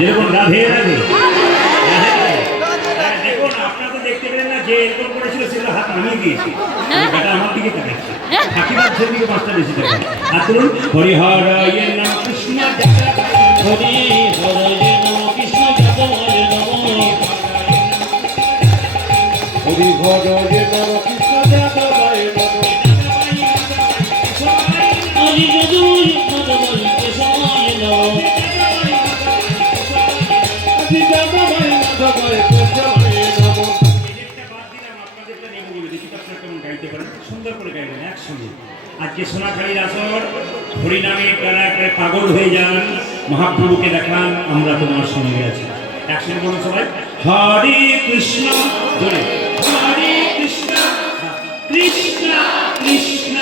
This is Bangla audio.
যেরকম রাধে রাধে দেখুন, আপনারা তো দেখতে পেলেন না যে এরকম করেছিল সেগুলো হাত নামিয়ে দিয়েছি, বেটা আমার দিকে তাকাচ্ছে, ঠাকুমার দিকে পাঁচটা বেশি থাকে। আর তুলুন হরিহরায় নাম কৃষ্ণ হরি হরায় নাম কৃষ্ণ জগময় নমঃ হরি হরায় নাম কৃষ্ণ জগময় নমঃ হরি জগময় জগময় কেশবায় নমঃ হরি জগময় জগময় কেশবায় নমঃ। এটা বাদ দিলাম, আপনাদেরটা নেব বলে দেখি আপনারা কেমন গাইতে পারেন, সুন্দর করে গাইবেন একসঙ্গে। আজকে সোনাখালীর আসর, হরিনামে যারা একটা পাগল হয়ে যান, মহাপ্রভুকে দেখান, আমরা তোমার সঙ্গে আছি। একসঙ্গে বলুন সবাই, হরে কৃষ্ণ ধরে, হরে কৃষ্ণ কৃষ্ণ কৃষ্ণ